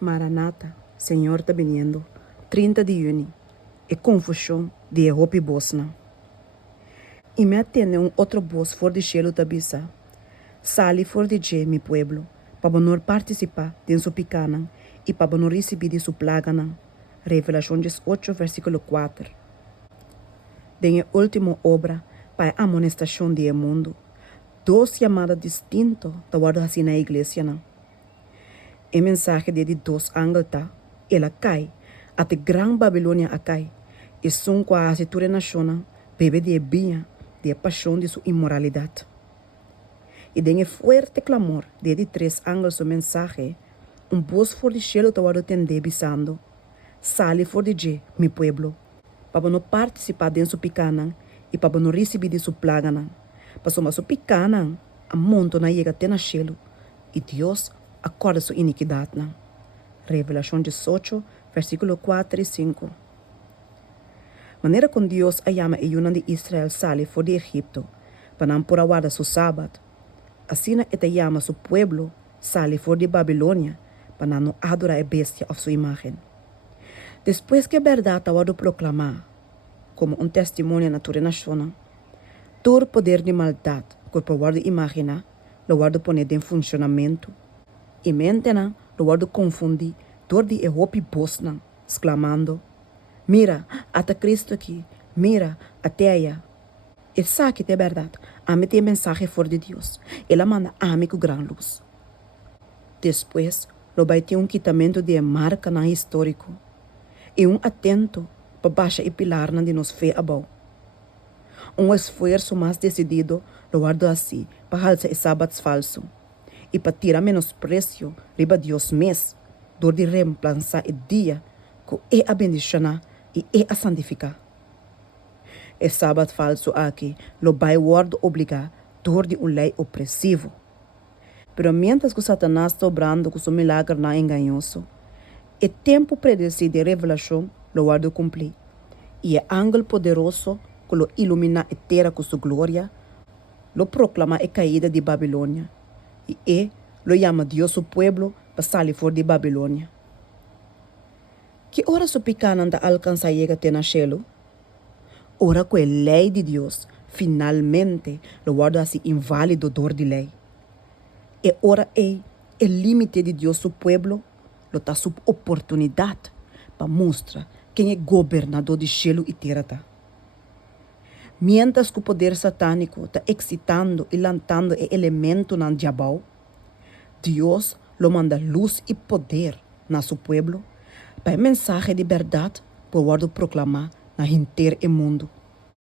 Maranata, Senhor está viniendo. 30 de junio. E confusão de Hopi Bosna. E me atende outro voz for de cielo tabisa. Sali for de je, mi pueblo, para não participar de su picana e para não receber de su plagana. Revelação 18, versículo 4. De última obra, para a amonestação do mundo. Dois chamadas distintas da guarda assim na igreja. E mensagem de dois ángelos, ela cai, até Gran Babilônia a cai, e são quase toda nação, bebe de binha, de paixão de sua imoralidade. E de forte clamor de três ángelos o mensagem, voz for de cielo te guarda tende bisando, sali for de je, mi pueblo, para não participar de sua picana e para não receber de sua plagana, para somar sua picana, a monto na chega até na cielo, e Deus acorda sua iniquidade. Revelação 18, versículo 4 e 5. Maneira com Deus a chama e una de Israel sale for de Egipto, para não por aguardar su sábado, assim ete chama su pueblo sale for de Babilônia, para não adorar a bestia of sua imagem. Depois que a verdade a proclamar, como testemunho na tua nação, todo poder de maldade que por guarda imaginar, lo guarda poner em funcionamento, e mentena lo guarda confundir todo de Hopi Bosna, exclamando, mira, até Cristo aqui, mira, até allá. E sabe que é verdade, a mim tem mensagem for de Deus, ela manda a mim com gran luz. Depois, lo vai ter quitamento de marca na histórico, e atento para baixar e pilar na de nos fé abau. Esforço mais decidido, lo guarda assim, para alçar sábados falso, e para tirar menosprecio riba Deus mes, dor de reemplazar o dia que é a bendicionar e é a santificar. E sábado falso aqui, lo vai guarda obrigar dor de lei opressivo. Pero mientras que Satanás está obrando com seu milagre na enganhoso, é tempo predecido de revelação lo guarda cumprir. E é ángel poderoso que lo ilumina a terra com sua glória, lo proclama a caída de Babilônia. E lo chama Deus o pueblo para sair fora de Babilônia. Que hora su picana anda alcançar chega até na cielo? Ora que a lei de Deus finalmente lo guarda assim inválido dor de lei. E ora é o limite de Deus o pueblo lo tá sub oportunidade para mostrar quem é governador de cielo e terra. Mientras que o poder satânico está excitando e lantando o elemento na diabal, Deus lo manda luz e poder na seu pueblo para a mensagem de verdade para proclamar na inteiro mundo.